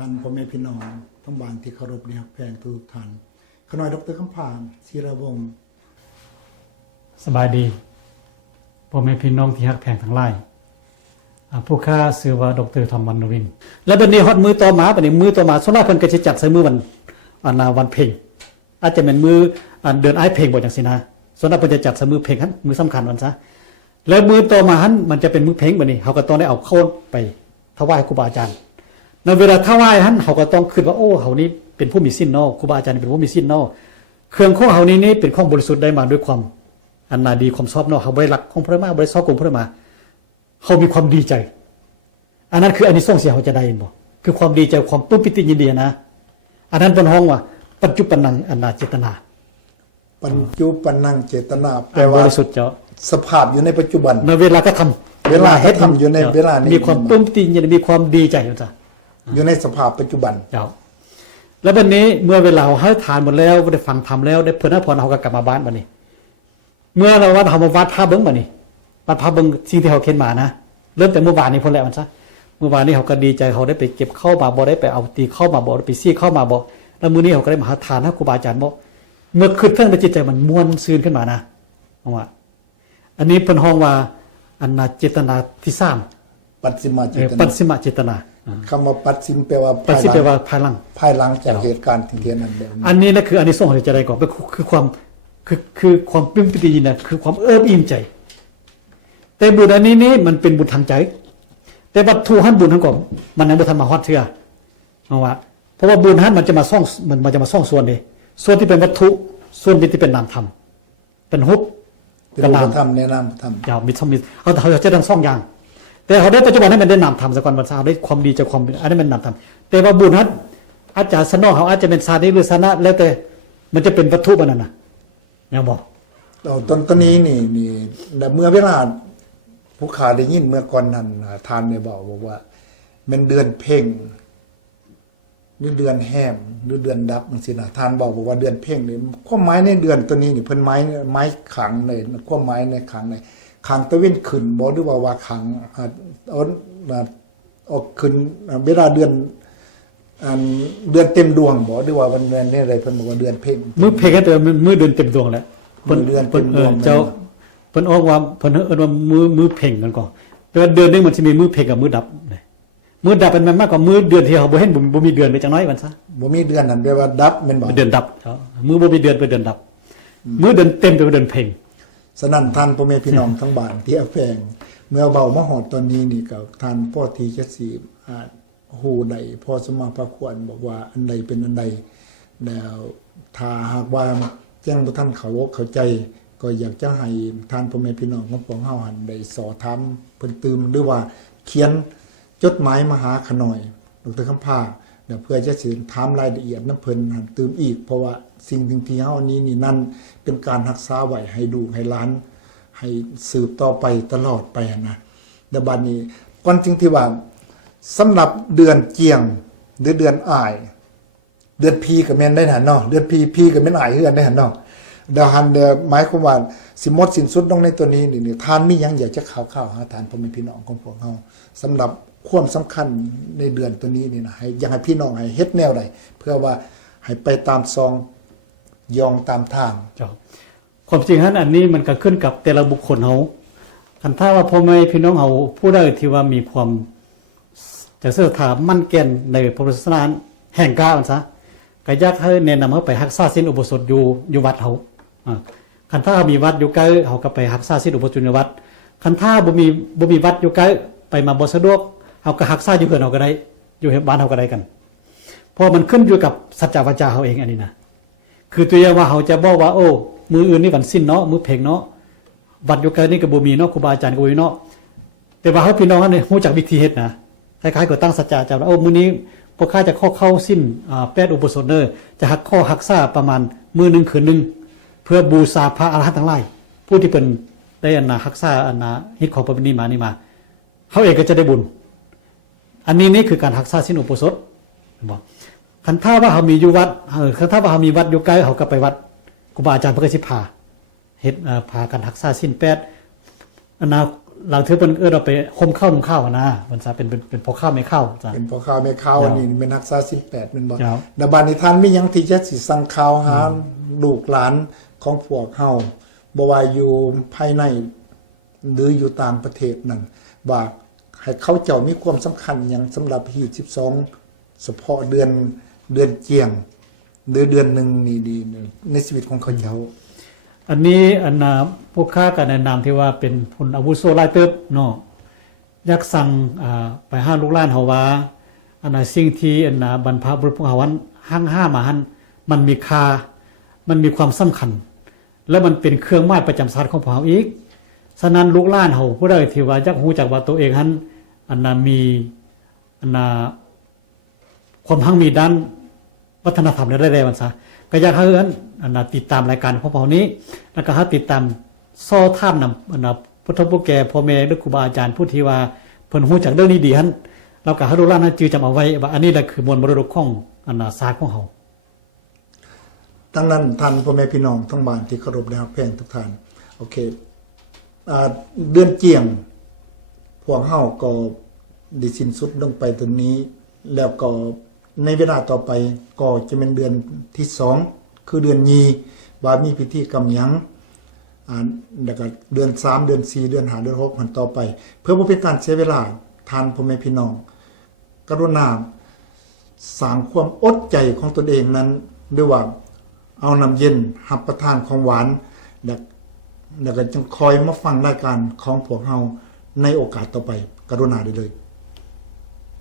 ท่านพ่อแม่พี่น้องทั้งบ้านที่เคารพเนี่ยแพงทุกท่านขน้อยดร.คำพานศิรวงศ์สบายดีพ่อแม่พี่น้องที่ฮักแพงทั้งหลายผู้ข้าชื่อว่าดร.ธรรมวรรณวินและบัดนี้ฮอดมือต่อมาบัดนี้มือต่อมาส่วนมากเพิ่นก็สิจัดใส่มือวันเพ็ญอาจจะเป็นมือเดือนอ้ายเพ็ญบ่จังซี่นะส่วนมากเพิ่นจะจัดใส่มือเพ็ญหั่นมือสำคัญวันซะแล้วมือต่อมาหั่นมันจะเป็นมือเพ็ญบัดนี้เฮาก็ต้องได้เอาโคนไปถวายครูบาอาจารย์ในเวลาถวายหั่นเฮาก็ต้องคิดว่าโอ้เฮานี่เป็นผู้มีศีลเนาะครูบาอาจารย์เป็นผู้มีศีลเนาะเครื่องของเฮานี่เป็นของบริสุทธิ์ได้มาด้วยความอันน่าดีความชอบเนาะเฮาบ่ได้รักของพระมาบ่ได้ชอบของพระมาเฮามีความดีใจอันนั้นคืออานิสงส์ที่เฮาจะได้บ่คือความดีใจความปลื้มปิติยินดีนะอันนั้นเป็นห้องว่าปัจจุบันนังอนาเจตนาปัจจุบันนังเจตนาแปลว่าบริสุทธิ์เจ้าสภาพอยู่ในปัจจุบันในเวลาก็ทำเวลาเฮ็ดทำอยู่ในเวลานี้มีความปลื้มปิติยินดีมีความดีใจจ้ะอยู่ในสภาพปัจจุบันเจ้าแล้วบัดนี้เมื่อเวลาเฮาทานหมดแล้วได้ฟังธรรมแล้วได้เพิ่นพรเฮาก็กลับมาบ้านบัดนี้เมื่อเราว่าเฮามาวัดพาเบิ่งบัดนี้วัดพาเบิ่งสิ่งที่เฮาเข็นมานะเริ่มแต่เมื่อวานนี้พุ่นแหละมันซะเมื่อวานนี้เขาก็ดีใจเขาได้ไปเก็บเข้ามาบ่ได้ไปเอาตีเข้ามาบ่ได้ไปซี่เข้ามาบ่แล้วมื้อนี้เขาก็ได้มาหาทานให้ครูบาอาจารย์บ่เมื่อคิดเรื่องในจิตใจมันม่วนซื่นขึ้นมานะว่าอันนี้เพิ่นฮ้องว่าอนาเจตนาที่3ปัจฉิมเจตนาปัจฉิมเจตนาคำว่าปัจฉิมแปลว่าปัจฉิมแปลว่าภายหลังจากเหตุการณ์ที่เกิดนั้นแบบอันนี้นะคืออานิสงส์ที่จะได้ก่อนคือความคือความปลื้มปิติยินดีคือความเอิบอิ่มใจแต่บุญอันนี้นี่มันเป็นบุญทางใจแต่วัตถุหันบุญทั้งก่อนมันยังบ่ทันมาฮอดเทื่อเพราะว่าบุญหันมันจะมาซ่องมันจะมาซ่องส่วนนี่ส่วนที่เป็นวัตถุส่วนที่เป็นนามธรรมเป็นฮุบเป็นนามธรรมในนามธรรมยาวมีธรรมเขาจะทั้ง2อย่างแต่เขาได้ปัจจุบันให้มันได้นามธรรมซะก่อนว่าได้ความดีจากความอันนั้นเป็นนามธรรมแต่ว่าบุญหันอาจารย์สนอเขาอาจจะเป็นซาดิหรือสนะแล้วแต่มันจะเป็นวัตถุมันนั่นน่ะยังบอกตอนนี้นี่เมื่อเวลาผู้ขาได้ยินเมื่อก่อนนั้นทานเนี่ยบอกว่ามันเดือนเพ่งหรือเดือนแห้มหรือเดือนดับจังซี่นะทานบอกว่าเดือนเพ่งนี่ความหมายในเดือนตัวนี้นี่เพิ่นไม้ขังเลยความหมายในขังในขังตะเว้นขึ้นบ่หรือว่าขังออกขึ้นเวลาเดือนเต็มดวงบ่หรือว่าวันนี้อะไรเพิ่นบอกว่าเดือนเพ่งมื้อเพ่งก็แต่มื้อเดือนเต็มดวงแล้วเดือนเต็มดวงเจ้าเพิ่นออกว่าเพิ่นเอิ้นว่ามือเพ่งกันก่อนแต่ว่าเดือนนึงมันสิมีมือเพ่งกับมือดับมือดับเป็นมากกว่ามือเดือนที่เฮาบ่เห็นบ่มีเดือนไปจังน้อยมันซะบ่มีเดือนนั่นแปลว่าดับแม่นบ่เดือนดับมือบ่มีเดือนเป็นเดือนดับมือเดือนเต็มเป็นเดือนเพ่งฉะนั้นท่านพ่อแม่พี่น้องทั้งบ้านที่แฝงเมื่อเบามาฮอดตอนนี้นี่ก็ท่านพ่อที่จะสิฮู้ได้พอสมมาพระควรบอกว่าอันใดเป็นอันใดแล้วถ้าหากว่าแจ้งบ่ทันเข้าใจก็อยากจะให้ท่านพ่อแม่พี่น้องของพวกเฮาหันได้สอบถามเพิ่นตื่มหรือว่าเขียนจดหมายมาหาขน่อยดร.คำพาเพื่อจะสิถามรายละเอียดนำเพิ่นหันตื่มอีกเพราะว่าสิ่งที่เฮานี้นี่นั่นเป็นการรักษาไว้ให้ลูกให้หลานให้สืบต่อไปตลอดไปนะแต่บัดนี้ก่อนจริงที่ว่าสำหรับเดือนเจียงหรือเดือนอ้ายเดือนพีก็แม่นได้หั่นเนาะเดือนพีก็แม่นอ้ายคือกันได้หั่นเนาะดาวหันหมายความว่าสิหมดสิ้นสุดลงในตัวนี้นี่ทานมีหยังอยากจะข่าวหาทานพ่อแม่พี่น้องของพวกเฮาสำหรับความสำคัญในเดือนตัวนี้นี่นะให้อยากให้พี่น้องให้เฮ็ดแนวใดเพื่อว่าให้ไปตามซองยองตามทางความจริงอันนี้มันก็ขึ้นกับแต่ละบุคคลเฮาคันถ้าว่าพ่อแม่พี่น้องเฮาผู้ใดที่ว่ามีความจะศรัทธามั่นแก่นในพระพุทธศาสนาแห่งกล้ามันซะก็อยากให้แนะนำเฮาไปรักษาศีลอุโบสถอยู่วัดเฮาคันถ้ามีวัดอยู่ใกล้เฮาก็ไปรักษาศีลอุโบสถในวัดคันถ้าบ่มีวัดอยู่ใกล้ไปมาบ่สะดวกเฮาก็รักษาอยู่เพิ่นเฮาก็ได้อยู่บ้านเฮาก็ได้กันเพราะมันขึ้นอยู่กับสัจจวาจาเฮาเองอันนี้นะคือตัวอย่างว่าเฮาจะบอกว่าโอ้มื้ออื่นนี่วันสิ้นเนาะมื้อเพ็งเนาะวัดอยู่ใกล้นี่ก็บ่มีเนาะครูบาอาจารย์ก็บ่มีเนาะแต่ว่าเฮาพี่น้องนี่รู้จักวิธีเฮ็ดนะคล้ายๆกับตั้งสัจจะว่าโอ้มื้อนี้พวกข้าจะเข้าสิ้น8อุโบสถจะหักข้อหักษาประมาณมื้อนึงคืนนึงเพื่อบูชาพระอรหันต์ทั้งหลายผู้ที่เป็นได้อันหักษาฮิตของประเพณีมานี่มาเฮาเองก็จะได้บุญอันนี้นี่คือการรักษาศีลอุโบสถบอกคันถ้าว่าเฮามีอยู่วัดคันถ้าว่าเฮามีวัดอยู่ใกล้เฮาก็ไปวัดครูบาอาจารย์เพิ่นก็สิพาเฮ็ดพากันรักษาศีล8 หลังเทื่อเพิ่นเอาไปห่มข้าวนะมันจะเป็นพอข้าวไม่เข้าจ้ะ เป็นพ่อข้าวแม่ข้าวอันนี้เป็นรักษาศีล8แม่นบ่ ครับ ดบานิทานมีหยังที่จะสิสั่งข่าวหาลูกหลานของพวกเฮาบ่ว่าอยู่ภายในหรืออยู่ต่างประเทศนั่นว่าให้เขาเจ้ามีความสำคัญหยังสำหรับฮีต12เฉพาะเดือนเจียงหรือเดือนหนึงนี่ดีในชีวิตของเขาเจ้า อันนี้อันน่ะพวกข้าก็แนะนำที่ว่าเป็นผลอาวุโสหลายเติบเนาะอยากสั่งไปหาลูกหลานเฮาว่าอันน่ะสิ่งที่อันน่ะบรรพบุรุษของเฮาวันห้ามาหันมันมีค่ามันมีความสำคัญ และมันเป็นเครื่องหมายประจำชาติของพวกเฮาอีกฉะนั้นลูกหลานเฮาผู้ใดที่ว่าอยากรู้จักว่าตัวเองหันอันน่ะมีอันน่ะความพังมีด้านวัฒนธรรมได้มันซะก็อยากให้อันน่ะติดตามรายการของพวกเรานี้แล้วก็ให้ติดตามซ้อท่ามนำอันน่ะพุทธผู้แก่พ่อแม่หรือครูบาอาจารย์ผู้ที่ว่าเพิ่นรู้จักเรื่องนี้ดีหั่นแล้วก็ให้ลูกหลานนั้นจือจำเอาไว้ว่าอันนี้แหละคือมวลมรดกของอันน่ะศาสตร์ของเฮา ดังนั้นท่านพ่อแม่พี่น้องทั้งบ้านที่เคารพและรักแพงทุกท่านโอเคเดือนเจียงพวกเฮาก็ได้สิ้นสุดลงไปตรงนี้ แล้วก็ในเวลาต่อไปก็จะเป็นเดือนที่2คือเดือนยีว่ามีพิธีกรรมหยังแล้วก็เดือน3เดือน4เดือน5เดือน6มันต่อไป เพื่อบ่เป็นการเสียเวลาท่านพ่อแม่พี่น้องกรุณาสร้างความอดใจของตนเองนั้นด้วยว่าเอาน้ำเย็นรับประทานของหวานแล้วก็จึงคอยมาฟังรายการของพวกเฮาในโอกาสต่อไปกรุณาได้เลย